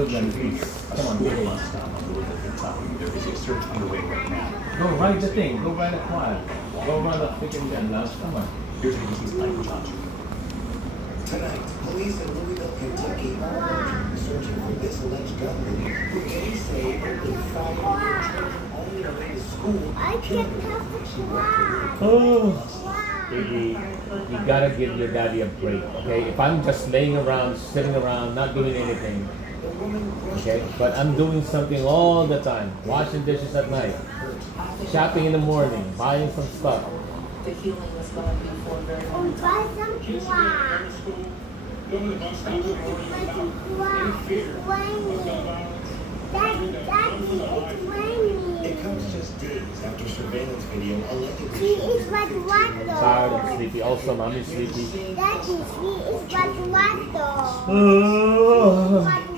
good than this. Come on, School get bus it. stop on the road that they're talking. There is a search underway right now. Go ride the thing. Go ride the quad. Go ride the freaking jet last. Come on. Here's ABC's Michael Johnson. Tonight, police in Louisville, Kentucky are searching for this alleged gunman who they say opened fire on their children on their way to school. I can't have the quad. Oh, baby, you gotta give your daddy a break, okay? If I'm just laying around, sitting around, not doing anything, The woman rushed okay? But I'm doing something all the time. Washing dishes at night, shopping in the morning, buying some stuff. The healing was going to be for a very Oh, long time. buy some quad. I need to buy some quad. It's raining. Daddy, it's raining. It comes just days after surveillance video allegedly She showed is like what I'm tired and though? sleepy. Also, mommy's sleepy. Daddy, she is like what though? Oh. Like